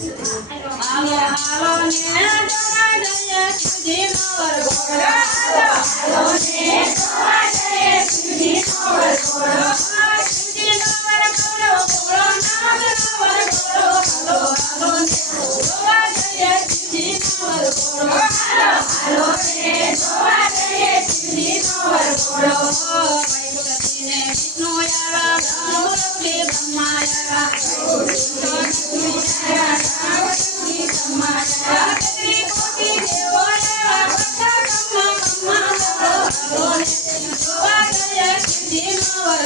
હાલો હાલો ને જોવા જઈએ શિવજીનો વરઘોડો હાલો ને જોવા જઈએ શિવજીનો વરઘોડો શિવજીનો વરઘોડો ભોળાનાથનો વરઘોડો હાલો હાલો ને જોવા જઈએ શિવજીનો વરઘોડો હાલો ને જોવા જઈએ શિવજીનો વરઘોડો વૈકુંઠથી ને વિષ્ણુ આવ્યા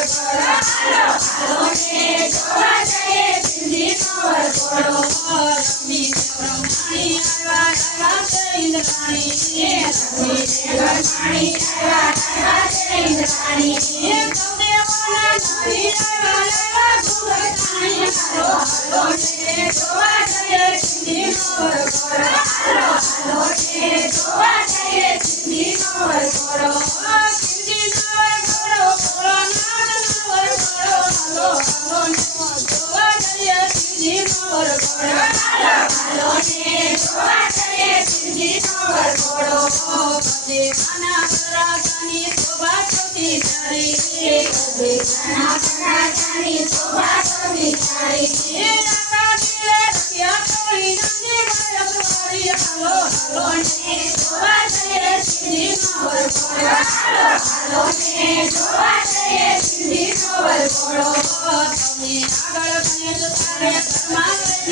બ્રહ્મથી બ્રહ્મા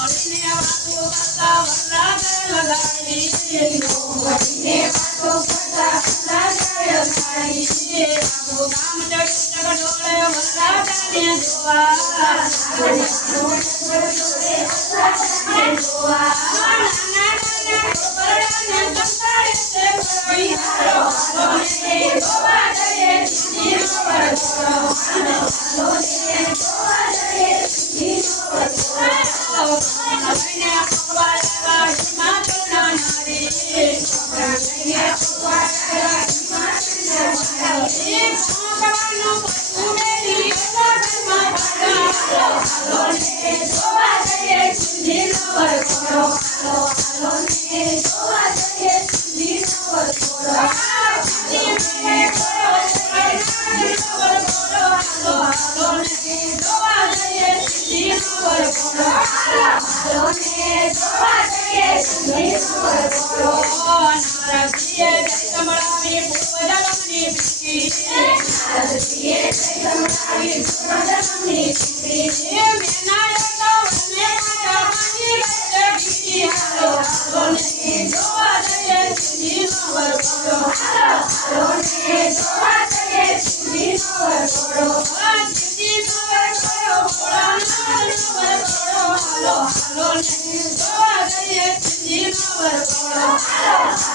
મળીને વાતો કરતા વરરાજ લગાડી ને પાછો ફરતા ફરતા જાય ખાઈ આપણું ગામ ચડ્યું ચકડોળે વરસાદને જોવા નાના છોકરાને સંતાડે છે ભરવી હાલો હાલો ને જોવા જઈએ સિદ્ધિનો વરઘોડો હાલો હાલો ને જોવા જઈએ સિદ્ધિનો વરઘોડો લઈને પકવા લાવા હિમાચલના નારી છોકરા લઈને પકવા લાવા હિમાચલના નારી ભણવાનું બધું મેરી ઘરમાં હાલો હાલો ને જોવા જઈએ સિદ્ધિનો વરઘોડો હાલો હાલો ને જોવા જઈએ સિદ્ધિનો વરઘોડો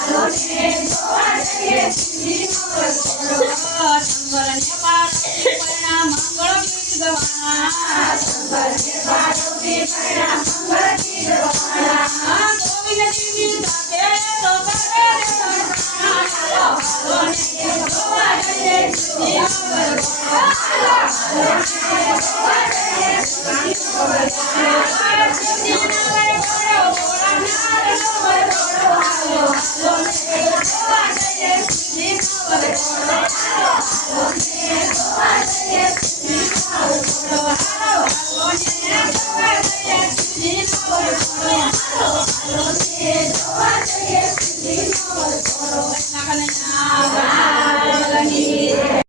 Hello,